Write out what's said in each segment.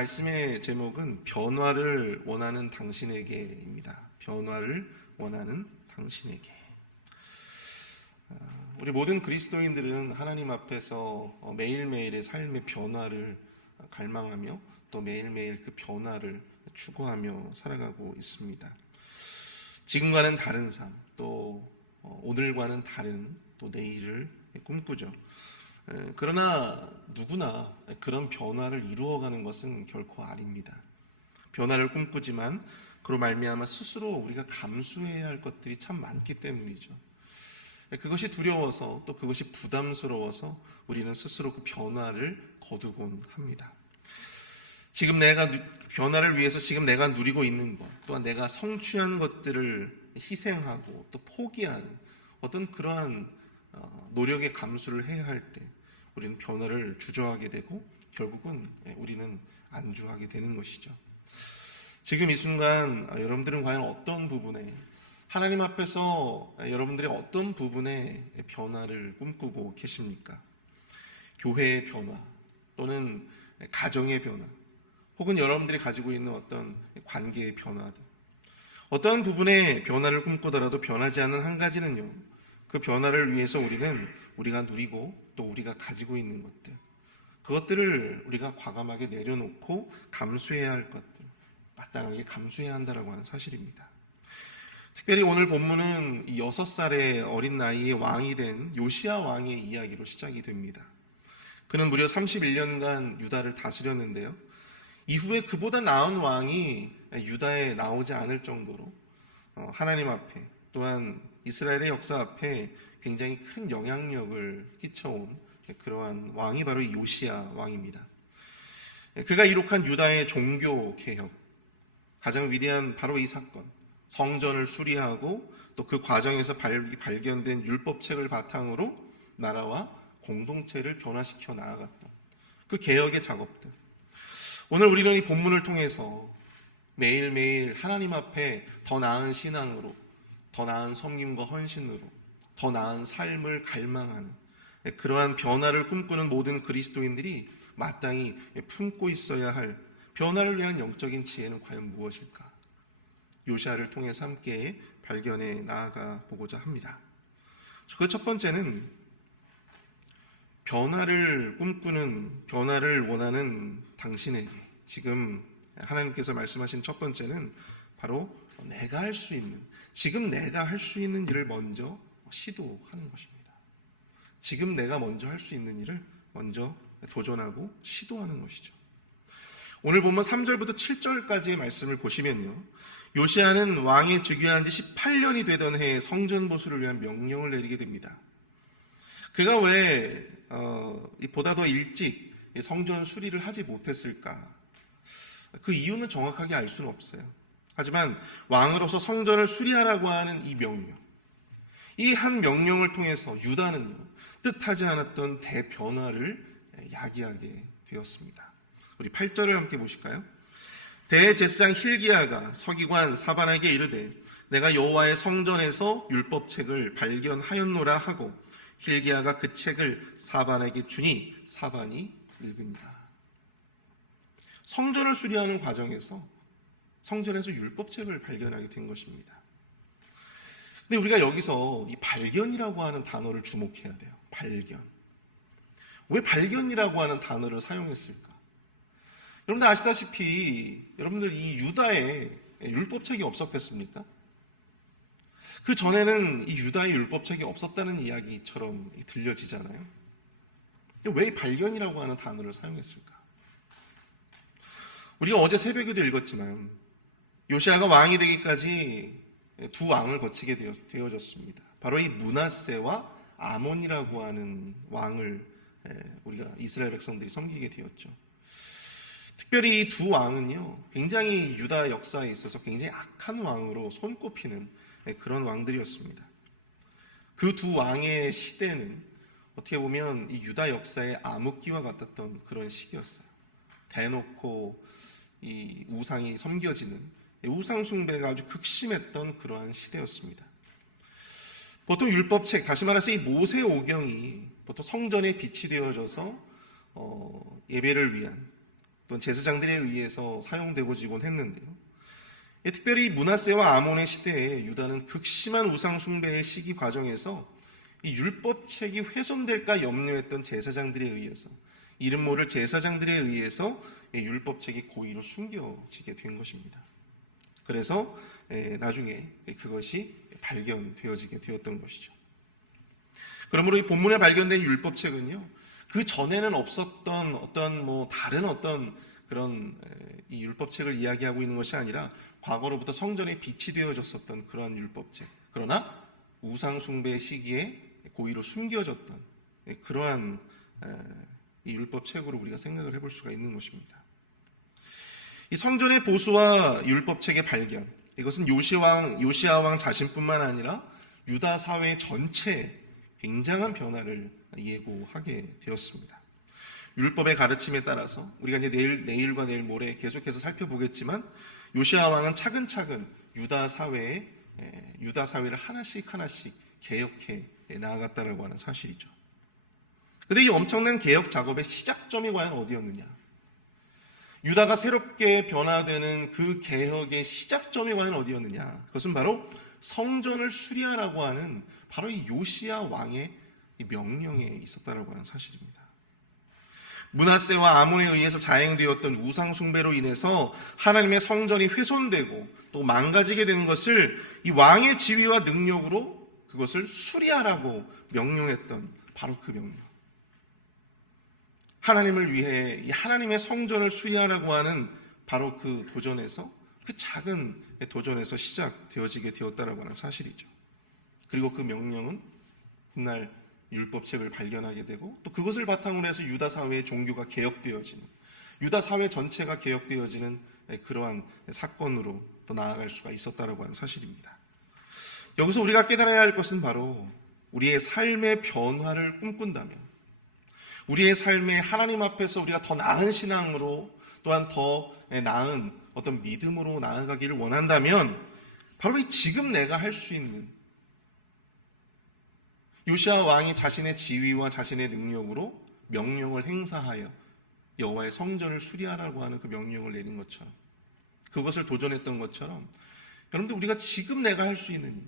말씀의 제목은 변화를 원하는 당신에게입니다. 변화를 원하는 당신에게. 우리 모든 그리스도인들은 하나님 앞에서 매일매일의 삶의 변화를 갈망하며 또 매일매일 그 변화를 추구하며 살아가고 있습니다. 지금과는 다른 삶, 또 오늘과는 다른 또 내일을 꿈꾸죠. 그러나 누구나 그런 변화를 이루어가는 것은 결코 아닙니다. 변화를 꿈꾸지만 그로 말미암아 스스로 우리가 감수해야 할 것들이 참 많기 때문이죠. 그것이 두려워서 또 그것이 부담스러워서 우리는 스스로 그 변화를 거두곤 합니다. 지금 내가 변화를 위해서 지금 내가 누리고 있는 것, 또한 내가 성취한 것들을 희생하고 또 포기하는 어떤 그러한 노력의 감수를 해야 할 때 우리는 변화를 주저하게 되고 결국은 우리는 안주하게 되는 것이죠. 지금 이 순간 여러분들은 과연 어떤 부분에, 하나님 앞에서 여러분들의 어떤 부분에 변화를 꿈꾸고 계십니까? 교회의 변화, 또는 가정의 변화, 혹은 여러분들이 가지고 있는 어떤 관계의 변화들, 어떤 부분에 변화를 꿈꾸더라도 변하지 않는 한 가지는요, 그 변화를 위해서 우리가 누리고 또 우리가 가지고 있는 것들, 그것들을 우리가 과감하게 내려놓고 감수해야 할 것들, 마땅하게 감수해야 한다라고 하는 사실입니다. 특별히 오늘 본문은 이 6살의 어린 나이에 왕이 된 요시야 왕의 이야기로 시작이 됩니다. 그는 무려 31년간 유다를 다스렸는데요, 이후에 그보다 나은 왕이 유다에 나오지 않을 정도로 하나님 앞에, 또한 이스라엘의 역사 앞에 굉장히 큰 영향력을 끼쳐온 그러한 왕이 바로 이 요시야 왕입니다. 그가 이룩한 유다의 종교 개혁, 가장 위대한 바로 이 사건, 성전을 수리하고 또 그 과정에서 발견된 율법책을 바탕으로 나라와 공동체를 변화시켜 나아갔던 그 개혁의 작업들, 오늘 우리는 이 본문을 통해서 매일매일 하나님 앞에 더 나은 신앙으로, 더 나은 섬김과 헌신으로, 더 나은 삶을 갈망하는 그러한 변화를 꿈꾸는 모든 그리스도인들이 마땅히 품고 있어야 할 변화를 위한 영적인 지혜는 과연 무엇일까? 요시야를 통해서 함께 발견해 나아가 보고자 합니다. 그 첫 번째는 변화를 꿈꾸는, 변화를 원하는 당신에게, 지금 하나님께서 말씀하신 첫 번째는 바로 내가 할 수 있는, 지금 내가 할 수 있는 일을 먼저 시도하는 것입니다. 지금 내가 먼저 할 수 있는 일을 먼저 도전하고 시도하는 것이죠. 오늘 보면 3절부터 7절까지의 말씀을 보시면요, 요시야는 왕이 즉위한 지 18년이 되던 해에 성전 보수를 위한 명령을 내리게 됩니다. 그가 왜 보다 더 일찍 성전 수리를 하지 못했을까? 그 이유는 정확하게 알 수는 없어요. 하지만 왕으로서 성전을 수리하라고 하는 이 명령, 이 한 명령을 통해서 유다는요, 뜻하지 않았던 대변화를 야기하게 되었습니다. 우리 8절을 함께 보실까요? 대제사장 힐기야가 서기관 사반에게 이르되 내가 여호와의 성전에서 율법책을 발견하였노라 하고 힐기야가 그 책을 사반에게 주니 사반이 읽으니라. 성전을 수리하는 과정에서 성전에서 율법책을 발견하게 된 것입니다. 근데 우리가 여기서 이 발견이라고 하는 단어를 주목해야 돼요. 발견. 왜 발견이라고 하는 단어를 사용했을까? 여러분들 아시다시피 여러분들 이 유다에 율법책이 없었겠습니까? 그 전에는 이 유다의 율법책이 없었다는 이야기처럼 들려지잖아요. 왜 발견이라고 하는 단어를 사용했을까? 우리가 어제 새벽에도 읽었지만 요시야가 왕이 되기까지 두 왕을 거치게 되어졌습니다. 바로 이 므낫세와 아몬이라고 하는 왕을 우리가 이스라엘 백성들이 섬기게 되었죠. 특별히 이 두 왕은요, 굉장히 유다 역사에 있어서 굉장히 악한 왕으로 손꼽히는 그런 왕들이었습니다. 그 두 왕의 시대는 어떻게 보면 이 유다 역사의 암흑기와 같았던 그런 시기였어요. 대놓고 이 우상이 섬겨지는, 우상 숭배가 아주 극심했던 그러한 시대였습니다. 보통 율법책, 다시 말해서 이 모세오경이 보통 성전에 빛이 되어져서 예배를 위한, 또는 제사장들에 의해서 사용되고지곤 했는데요. 특별히 므낫세와 아몬의 시대에 유다는 극심한 우상 숭배의 시기 과정에서 이 율법책이 훼손될까 염려했던 제사장들에 의해서, 이름 모를 제사장들에 의해서 율법책이 고의로 숨겨지게 된 것입니다. 그래서 나중에 그것이 발견되어지게 되었던 것이죠. 그러므로 이 본문에 발견된 율법책은요, 그 전에는 없었던 다른 그런 이 율법책을 이야기하고 있는 것이 아니라 과거로부터 성전에 빛이 되어졌었던 그러한 율법책, 그러나 우상 숭배 시기에 고의로 숨겨졌던 그러한 이 율법책으로 우리가 생각을 해볼 수가 있는 것입니다. 이 성전의 보수와 율법책의 발견, 이것은 요시야 왕 자신뿐만 아니라 유다 사회 전체에 굉장한 변화를 예고하게 되었습니다. 율법의 가르침에 따라서 우리가 이제 내일과 내일 모레 계속해서 살펴보겠지만, 요시야 왕은 차근차근 유다 사회를 하나씩 개혁해 나아갔다라고 하는 사실이죠. 그런데 이 엄청난 개혁 작업의 시작점이 과연 어디였느냐? 유다가 새롭게 변화되는 그 개혁의 시작점이 과연 어디였느냐? 그것은 바로 성전을 수리하라고 하는 바로 이 요시야 왕의 명령에 있었다라고 하는 사실입니다. 므낫세와 아몬에 의해서 자행되었던 우상 숭배로 인해서 하나님의 성전이 훼손되고 또 망가지게 되는 것을 이 왕의 지위와 능력으로 그것을 수리하라고 명령했던 바로 그 명령. 하나님을 위해 이 하나님의 성전을 수리하라고 하는 바로 그 도전에서, 그 작은 도전에서 시작되어지게 되었다라고 하는 사실이죠. 그리고 그 명령은 훗날 율법책을 발견하게 되고, 또 그것을 바탕으로 해서 유다 사회의 종교가 개혁되어지는, 유다 사회 전체가 개혁되어지는 그러한 사건으로 또 나아갈 수가 있었다라고 하는 사실입니다. 여기서 우리가 깨달아야 할 것은 바로 우리의 삶의 변화를 꿈꾼다면, 우리의 삶에 하나님 앞에서 우리가 더 나은 신앙으로, 또한 더 나은 어떤 믿음으로 나아가기를 원한다면, 바로 이 지금 내가 할 수 있는, 요시야 왕이 자신의 지위와 자신의 능력으로 명령을 행사하여 여호와의 성전을 수리하라고 하는 그 명령을 내린 것처럼, 그것을 도전했던 것처럼, 여러분들 우리가 지금 내가 할 수 있는 일,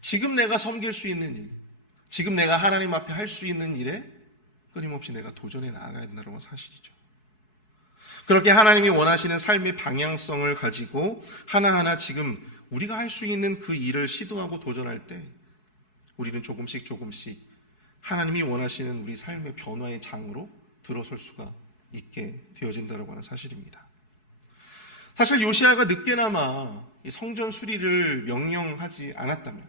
지금 내가 섬길 수 있는 일, 지금 내가 하나님 앞에 할 수 있는 일에 끊임없이 내가 도전해 나아가야 된다는 건 사실이죠. 그렇게 하나님이 원하시는 삶의 방향성을 가지고 하나하나 지금 우리가 할 수 있는 그 일을 시도하고 도전할 때, 우리는 조금씩 하나님이 원하시는 우리 삶의 변화의 장으로 들어설 수가 있게 되어진다고 하는 사실입니다. 사실 요시야가 늦게나마 이 성전 수리를 명령하지 않았다면,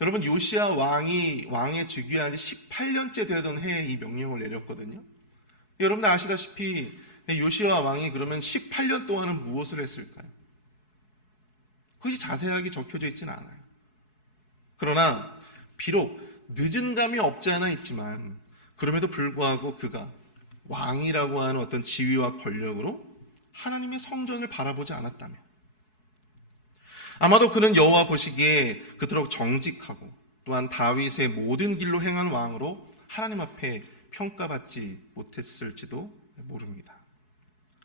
여러분 요시야 왕의 즉위한 지 18년째 되던 해에 이 명령을 내렸거든요. 여러분들 아시다시피 요시야 왕이 그러면 18년 동안은 무엇을 했을까요? 그것이 자세하게 적혀져 있지는 않아요. 그러나 비록 늦은 감이 없지 않아 있지만, 그럼에도 불구하고 그가 왕이라고 하는 어떤 지위와 권력으로 하나님의 성전을 바라보지 않았다면, 아마도 그는 여호와 보시기에 그토록 정직하고 또한 다윗의 모든 길로 행한 왕으로 하나님 앞에 평가받지 못했을지도 모릅니다.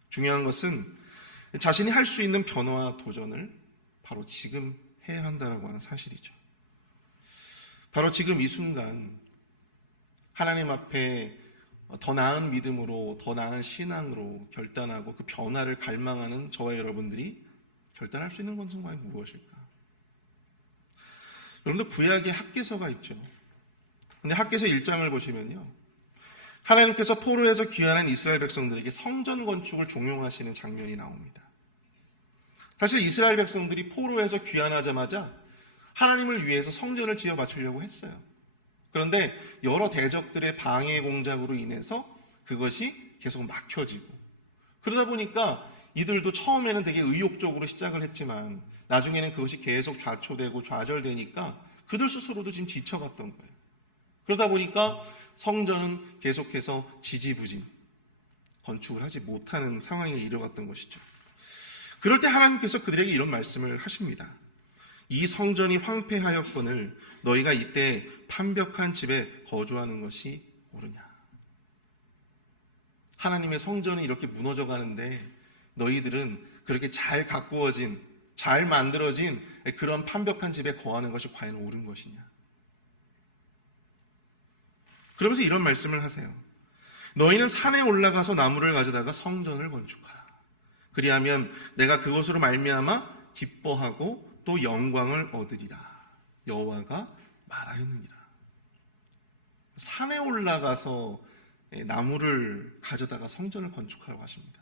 중요한 것은 자신이 할 수 있는 변화와 도전을 바로 지금 해야 한다고 하는 사실이죠. 바로 지금 이 순간 하나님 앞에 더 나은 믿음으로, 더 나은 신앙으로 결단하고 그 변화를 갈망하는 저와 여러분들이 결단할 수 있는 것은 과연 무엇일까? 여러분들 구약에 학개서가 있죠. 근데 학개서 1장을 보시면요, 하나님께서 포로에서 귀환한 이스라엘 백성들에게 성전 건축을 종용하시는 장면이 나옵니다. 사실 이스라엘 백성들이 포로에서 귀환하자마자 하나님을 위해서 성전을 지어 바치려고 했어요. 그런데 여러 대적들의 방해 공작으로 인해서 그것이 계속 막혀지고, 그러다 보니까 이들도 처음에는 되게 의욕적으로 시작을 했지만 나중에는 그것이 계속 좌초되고 좌절되니까 그들 스스로도 지금 지쳐갔던 거예요. 그러다 보니까 성전은 계속해서 지지부진 건축을 하지 못하는 상황에 이르렀던 것이죠. 그럴 때 하나님께서 그들에게 이런 말씀을 하십니다. 이 성전이 황폐하였거늘 너희가 이때 판벽한 집에 거주하는 것이 옳으냐. 하나님의 성전은 이렇게 무너져 가는데 너희들은 그렇게 잘 가꾸어진, 잘 만들어진 그런 판벽한 집에 거하는 것이 과연 옳은 것이냐? 그러면서 이런 말씀을 하세요. 너희는 산에 올라가서 나무를 가져다가 성전을 건축하라. 그리하면 내가 그것으로 말미암아 기뻐하고 또 영광을 얻으리라. 여호와가 말하였느니라. 산에 올라가서 나무를 가져다가 성전을 건축하라고 하십니다.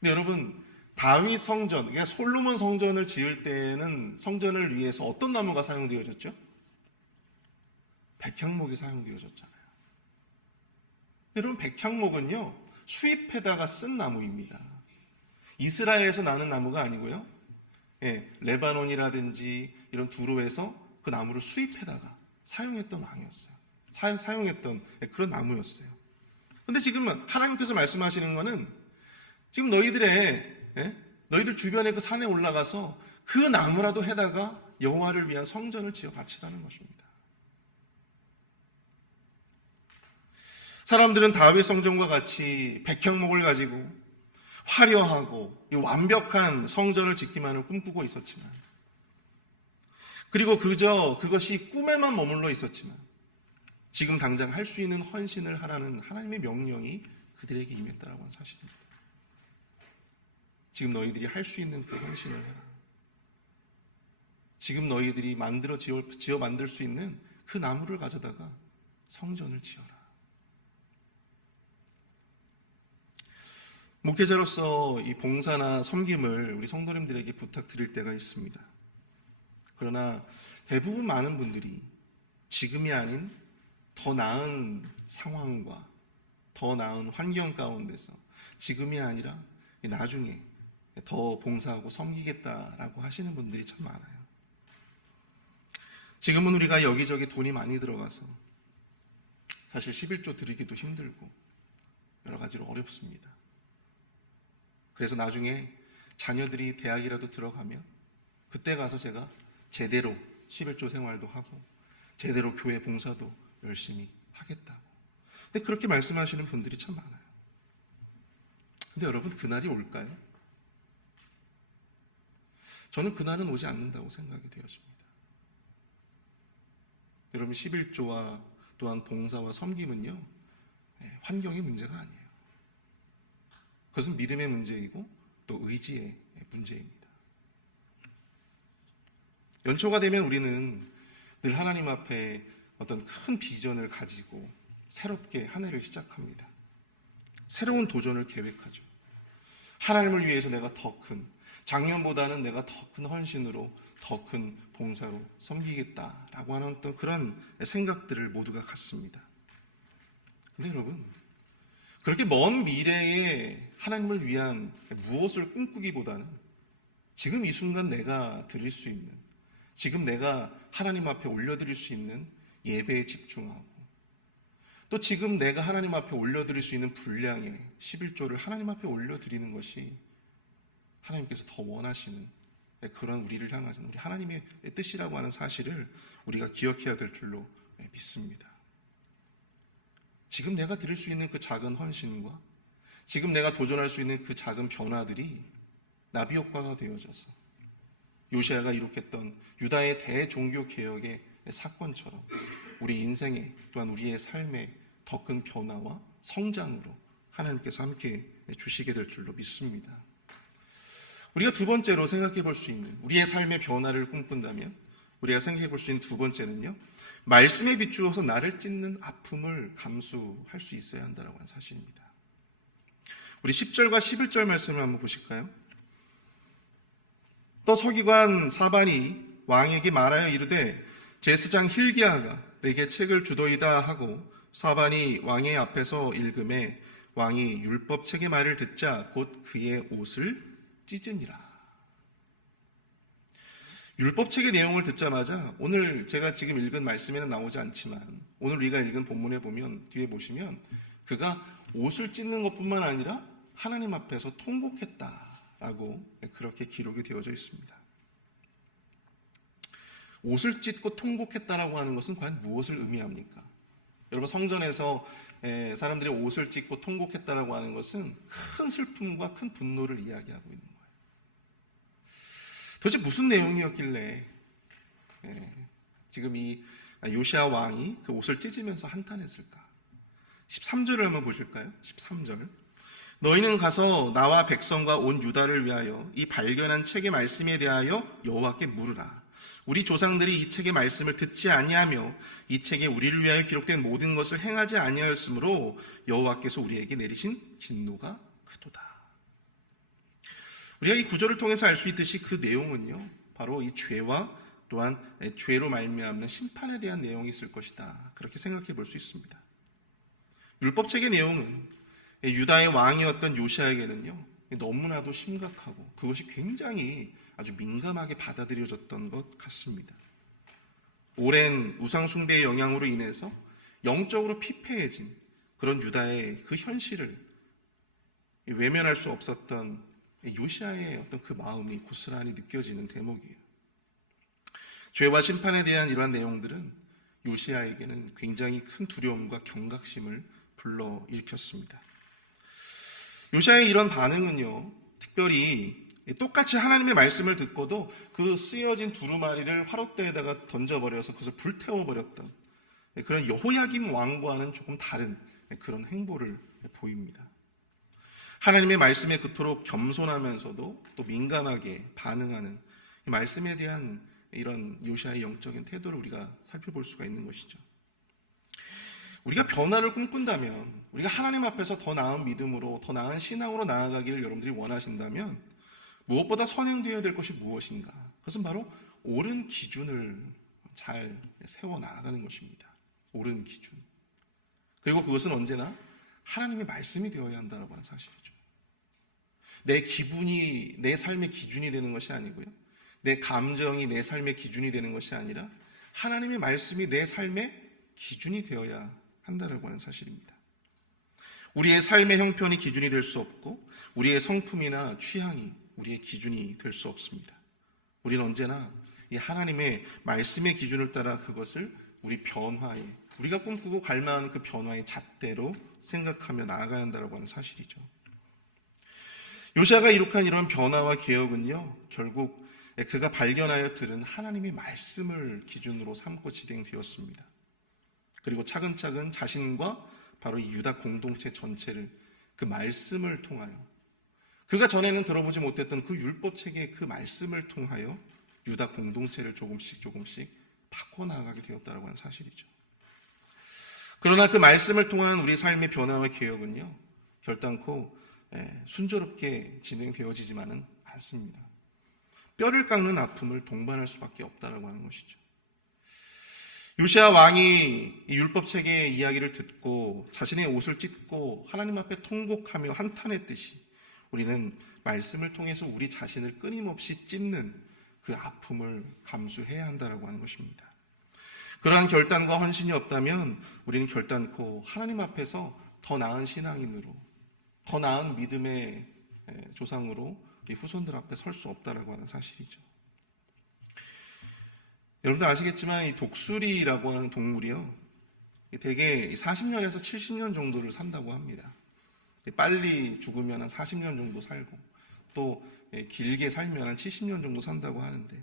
근데 여러분, 다윗 성전, 그러니까 솔로몬 성전을 지을 때는 성전을 위해서 어떤 나무가 사용되어졌죠? 백향목이 사용되어졌잖아요. 여러분, 백향목은요, 수입해다가 쓴 나무입니다. 이스라엘에서 나는 나무가 아니고요, 레바논이라든지 이런 두로에서 그 나무를 수입해다가 사용했던 왕이었어요. 사용했던 그런 나무였어요. 근데 지금 하나님께서 말씀하시는 거는 지금 너희들 주변에 그 산에 올라가서 그 나무라도 해다가 여호와를 위한 성전을 지어 바치라는 것입니다. 사람들은 다윗 성전과 같이 백향목을 가지고 화려하고 완벽한 성전을 짓기만을 꿈꾸고 있었지만, 그리고 그것이 꿈에만 머물러 있었지만, 지금 당장 할 수 있는 헌신을 하라는 하나님의 명령이 그들에게 임했다라고 하는 사실입니다. 지금 너희들이 할 수 있는 그 헌신을 해라. 지금 너희들이 지어 만들 수 있는 그 나무를 가져다가 성전을 지어라. 목회자로서 이 봉사나 섬김을 우리 성도님들에게 부탁드릴 때가 있습니다. 그러나 대부분 많은 분들이 지금이 아닌 더 나은 상황과 더 나은 환경 가운데서 지금이 아니라 나중에 더 봉사하고 섬기겠다라고 하시는 분들이 참 많아요. 지금은 우리가 여기저기 돈이 많이 들어가서 사실 11조 드리기도 힘들고 여러 가지로 어렵습니다. 그래서 나중에 자녀들이 대학이라도 들어가면 그때 가서 제가 제대로 11조 생활도 하고 제대로 교회 봉사도 열심히 하겠다고. 근데 그렇게 말씀하시는 분들이 참 많아요. 근데 여러분, 그날이 올까요? 저는 그날은 오지 않는다고 생각이 되어집니다. 여러분, 11조와 또한 봉사와 섬김은요, 환경의 문제가 아니에요. 그것은 믿음의 문제이고 또 의지의 문제입니다. 연초가 되면 우리는 늘 하나님 앞에 어떤 큰 비전을 가지고 새롭게 한 해를 시작합니다. 새로운 도전을 계획하죠. 하나님을 위해서 내가 더 큰, 작년보다는 내가 더 큰 헌신으로, 더 큰 봉사로 섬기겠다라고 하는 어떤 그런 생각들을 모두가 갖습니다. 근데 여러분, 그렇게 먼 미래에 하나님을 위한 무엇을 꿈꾸기보다는 지금 이 순간 내가 드릴 수 있는, 지금 내가 하나님 앞에 올려드릴 수 있는 예배에 집중하고, 또 지금 내가 하나님 앞에 올려드릴 수 있는 분량의 11조를 하나님 앞에 올려드리는 것이 하나님께서 더 원하시는 그런 우리를 향하신 우리 하나님의 뜻이라고 하는 사실을 우리가 기억해야 될 줄로 믿습니다. 지금 내가 드릴 수 있는 그 작은 헌신과 지금 내가 도전할 수 있는 그 작은 변화들이 나비 효과가 되어져서 요시아가 이룩했던 유다의 대종교 개혁의 사건처럼 우리 인생에 또한 우리의 삶에 더 큰 변화와 성장으로 하나님께서 함께 주시게 될 줄로 믿습니다. 우리가 두 번째로 생각해 볼 수 있는 우리의 삶의 변화를 꿈꾼다면 우리가 생각해 볼 수 있는 두 번째는요, 말씀에 비추어서 나를 찢는 아픔을 감수할 수 있어야 한다는 사실입니다. 우리 10절과 11절 말씀을 한번 보실까요? 또 서기관 사반이 왕에게 말하여 이르되 제사장 힐기야가 내게 책을 주도이다 하고 사반이 왕의 앞에서 읽음에 왕이 율법 책의 말을 듣자 곧 그의 옷을 찢으니라. 율법 책의 내용을 듣자마자 오늘 제가 지금 읽은 말씀에는 나오지 않지만 오늘 우리가 읽은 본문에 보면 뒤에 보시면 그가 옷을 찢는 것뿐만 아니라 하나님 앞에서 통곡했다라고 그렇게 기록이 되어져 있습니다. 옷을 찢고 통곡했다라고 하는 것은 과연 무엇을 의미합니까? 여러분, 성전에서 사람들이 옷을 찢고 통곡했다라고 하는 것은 큰 슬픔과 큰 분노를 이야기하고 있는 거예요. 도대체 무슨 내용이었길래 지금 이 요시야 왕이 그 옷을 찢으면서 한탄했을까? 13절을 한번 보실까요? 13절. 너희는 가서 나와 백성과 온 유다를 위하여 이 발견한 책의 말씀에 대하여 여호와께 물으라. 우리 조상들이 이 책의 말씀을 듣지 아니하며 이 책에 우리를 위하여 기록된 모든 것을 행하지 아니하였으므로 여호와께서 우리에게 내리신 진노가 크도다. 우리가 이 구절을 통해서 알 수 있듯이 그 내용은요, 바로 이 죄와 또한 죄로 말미암는 심판에 대한 내용이 있을 것이다. 그렇게 생각해 볼 수 있습니다. 율법책의 내용은 유다의 왕이었던 요시야에게는요, 너무나도 심각하고 그것이 굉장히 아주 민감하게 받아들여졌던 것 같습니다. 오랜 우상숭배의 영향으로 인해서 영적으로 피폐해진 그런 유다의 그 현실을 외면할 수 없었던 요시야의 어떤 그 마음이 고스란히 느껴지는 대목이에요. 죄와 심판에 대한 이러한 내용들은 요시야에게는 굉장히 큰 두려움과 경각심을 불러일으켰습니다. 요시야의 이런 반응은요, 특별히 똑같이 하나님의 말씀을 듣고도 그 쓰여진 두루마리를 화롯대에다가 던져버려서 그것을 불태워버렸던 그런 여호야김 왕과는 조금 다른 그런 행보를 보입니다. 하나님의 말씀에 그토록 겸손하면서도 또 민감하게 반응하는 말씀에 대한 이런 요시야의 영적인 태도를 우리가 살펴볼 수가 있는 것이죠. 우리가 변화를 꿈꾼다면, 우리가 하나님 앞에서 더 나은 믿음으로, 더 나은 신앙으로 나아가기를 여러분들이 원하신다면 무엇보다 선행되어야 될 것이 무엇인가? 그것은 바로 옳은 기준을 잘 세워 나아가는 것입니다. 옳은 기준. 그리고 그것은 언제나 하나님의 말씀이 되어야 한다는 사실이죠. 내 기분이 내 삶의 기준이 되는 것이 아니고요, 내 감정이 내 삶의 기준이 되는 것이 아니라 하나님의 말씀이 내 삶의 기준이 되어야 한다라고 하는 사실입니다. 우리의 삶의 형편이 기준이 될 수 없고 우리의 성품이나 취향이 우리의 기준이 될 수 없습니다. 우리는 언제나 이 하나님의 말씀의 기준을 따라 그것을 우리 변화에, 우리가 꿈꾸고 갈망하는 그 변화의 잣대로 생각하며 나아가야 한다고 하는 사실이죠. 요시야가 이룩한 이런 변화와 개혁은요, 결국 그가 발견하여 들은 하나님의 말씀을 기준으로 삼고 진행되었습니다. 그리고 차근차근 자신과 바로 이 유다 공동체 전체를 그 말씀을 통하여, 그가 전에는 들어보지 못했던 그 율법책의 그 말씀을 통하여 유다 공동체를 조금씩 바꿔나가게 되었다고 하는 사실이죠. 그러나 그 말씀을 통한 우리 삶의 변화와 개혁은요, 결단코 순조롭게 진행되어지지만은 않습니다. 뼈를 깎는 아픔을 동반할 수밖에 없다라고 하는 것이죠. 요시야 왕이 이 율법책의 이야기를 듣고 자신의 옷을 찢고 하나님 앞에 통곡하며 한탄했듯이 우리는 말씀을 통해서 우리 자신을 끊임없이 찢는 그 아픔을 감수해야 한다라고 하는 것입니다. 그러한 결단과 헌신이 없다면 우리는 결단코 하나님 앞에서 더 나은 신앙인으로, 더 나은 믿음의 조상으로 우리 후손들 앞에 설 수 없다라고 하는 사실이죠. 여러분들 아시겠지만 이 독수리라고 하는 동물이요, 대개 40년에서 70년 정도를 산다고 합니다. 빨리 죽으면 한 40년 정도 살고 또 길게 살면 한 70년 정도 산다고 하는데,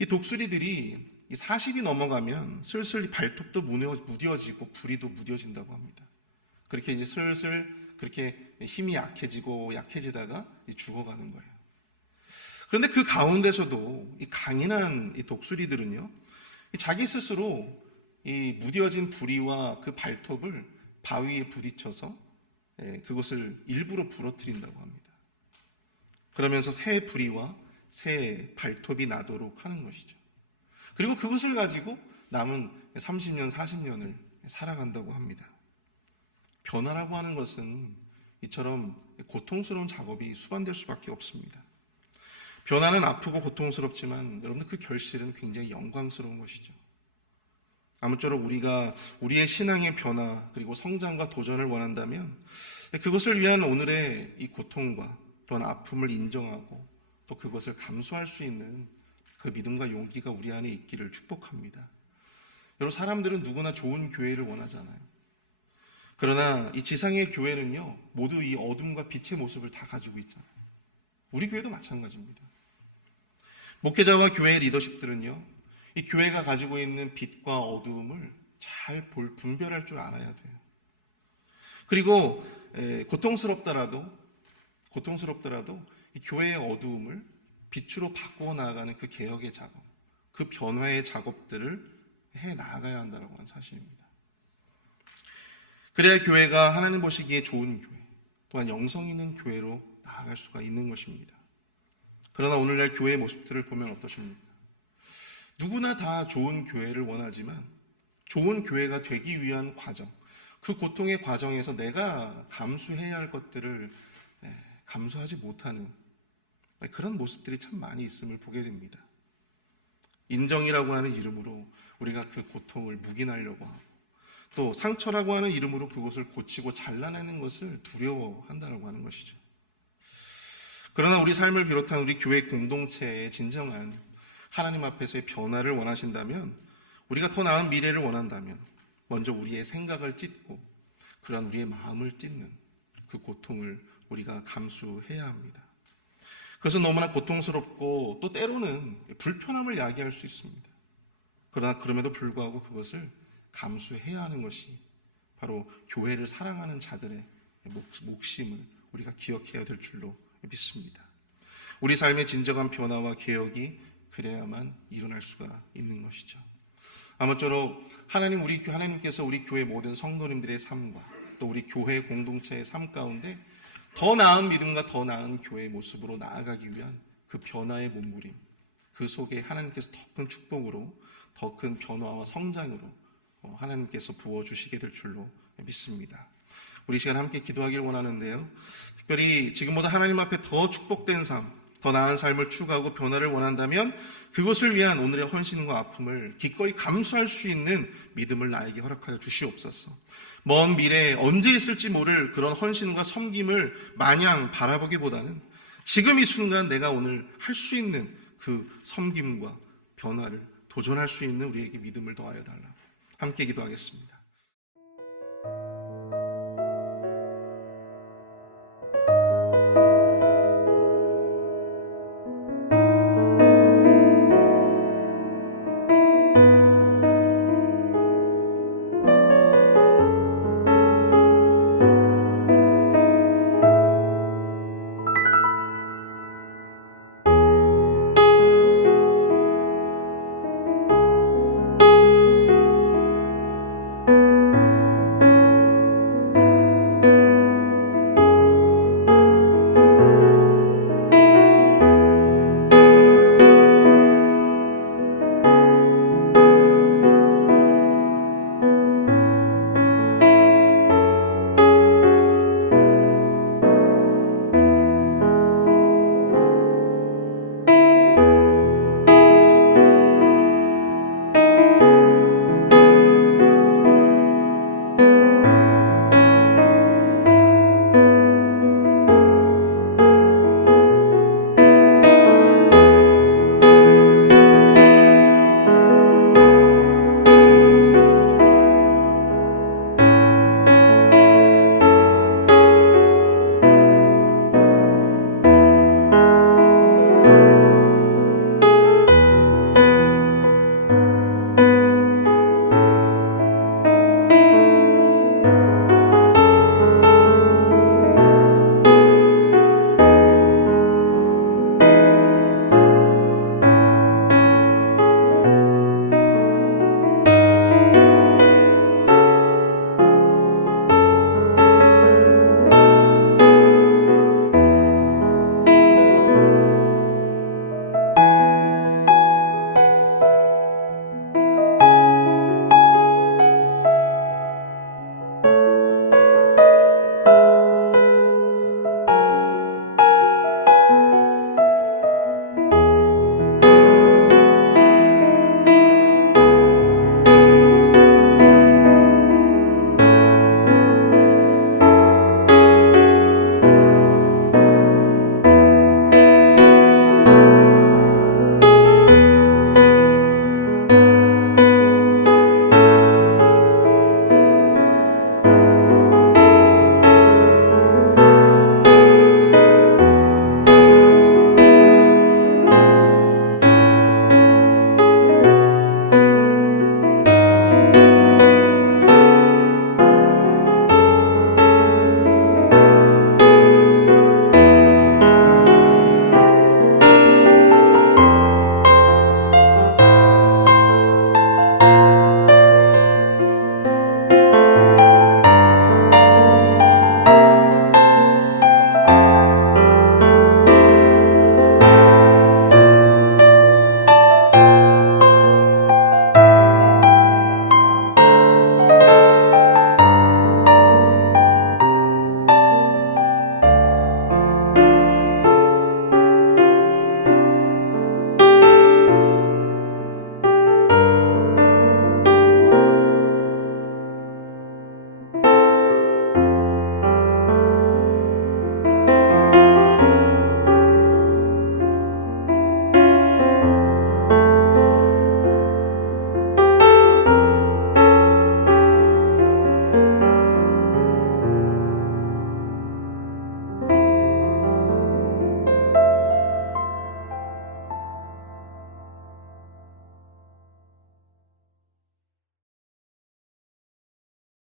이 독수리들이 40이 넘어가면 슬슬 발톱도 무뎌지고 부리도 무뎌진다고 합니다. 그렇게 이제 슬슬 그렇게 힘이 약해지다가 죽어가는 거예요. 그런데 그 가운데서도 이 강인한 이 독수리들은요, 자기 스스로 이 무뎌진 부리와 그 발톱을 바위에 부딪혀서 그것을 일부러 부러뜨린다고 합니다. 그러면서 새 부리와 새 발톱이 나도록 하는 것이죠. 그리고 그것을 가지고 남은 30년, 40년을 살아간다고 합니다. 변화라고 하는 것은 이처럼 고통스러운 작업이 수반될 수밖에 없습니다. 변화는 아프고 고통스럽지만 여러분들 그 결실은 굉장히 영광스러운 것이죠. 아무쪼록 우리가 우리의 신앙의 변화 그리고 성장과 도전을 원한다면 그것을 위한 오늘의 이 고통과 또한 아픔을 인정하고 또 그것을 감수할 수 있는 그 믿음과 용기가 우리 안에 있기를 축복합니다. 여러분, 사람들은 누구나 좋은 교회를 원하잖아요. 그러나 이 지상의 교회는요, 모두 이 어둠과 빛의 모습을 다 가지고 있잖아요. 우리 교회도 마찬가지입니다. 목회자와 교회의 리더십들은요, 이 교회가 가지고 있는 빛과 어두움을 잘 분별할 줄 알아야 돼요. 그리고 고통스럽더라도 이 교회의 어두움을 빛으로 바꾸어 나아가는 그 개혁의 작업, 그 변화의 작업들을 해 나아가야 한다는 사실입니다. 그래야 교회가 하나님 보시기에 좋은 교회, 또한 영성 있는 교회로 나아갈 수가 있는 것입니다. 그러나 오늘날 교회의 모습들을 보면 어떠십니까? 누구나 다 좋은 교회를 원하지만 좋은 교회가 되기 위한 과정, 그 고통의 과정에서 내가 감수해야 할 것들을 감수하지 못하는 그런 모습들이 참 많이 있음을 보게 됩니다. 인정이라고 하는 이름으로 우리가 그 고통을 묵인하려고 하고, 또 상처라고 하는 이름으로 그것을 고치고 잘라내는 것을 두려워한다라고 하는 것이죠. 그러나 우리 삶을 비롯한 우리 교회 공동체의 진정한 하나님 앞에서의 변화를 원하신다면, 우리가 더 나은 미래를 원한다면 먼저 우리의 생각을 찢고 그러한 우리의 마음을 찢는 그 고통을 우리가 감수해야 합니다. 그것은 너무나 고통스럽고 또 때로는 불편함을 야기할 수 있습니다. 그러나 그럼에도 불구하고 그것을 감수해야 하는 것이 바로 교회를 사랑하는 자들의 목심을 우리가 기억해야 될 줄로 믿습니다. 우리 삶의 진정한 변화와 개혁이 그래야만 일어날 수가 있는 것이죠. 아무쪼록 하나님께서 우리 교회 모든 성도님들의 삶과 또 우리 교회 공동체의 삶 가운데 더 나은 믿음과 더 나은 교회의 모습으로 나아가기 위한 그 변화의 몸부림, 그 속에 하나님께서 더 큰 축복으로, 더 큰 변화와 성장으로 하나님께서 부어주시게 될 줄로 믿습니다. 우리 시간 함께 기도하길 원하는데요, 특별히 지금보다 하나님 앞에 더 축복된 삶, 더 나은 삶을 추구하고 변화를 원한다면 그것을 위한 오늘의 헌신과 아픔을 기꺼이 감수할 수 있는 믿음을 나에게 허락하여 주시옵소서. 먼 미래에 언제 있을지 모를 그런 헌신과 섬김을 마냥 바라보기보다는 지금 이 순간 내가 오늘 할 수 있는 그 섬김과 변화를 도전할 수 있는 우리에게 믿음을 더하여 달라고 함께 기도하겠습니다.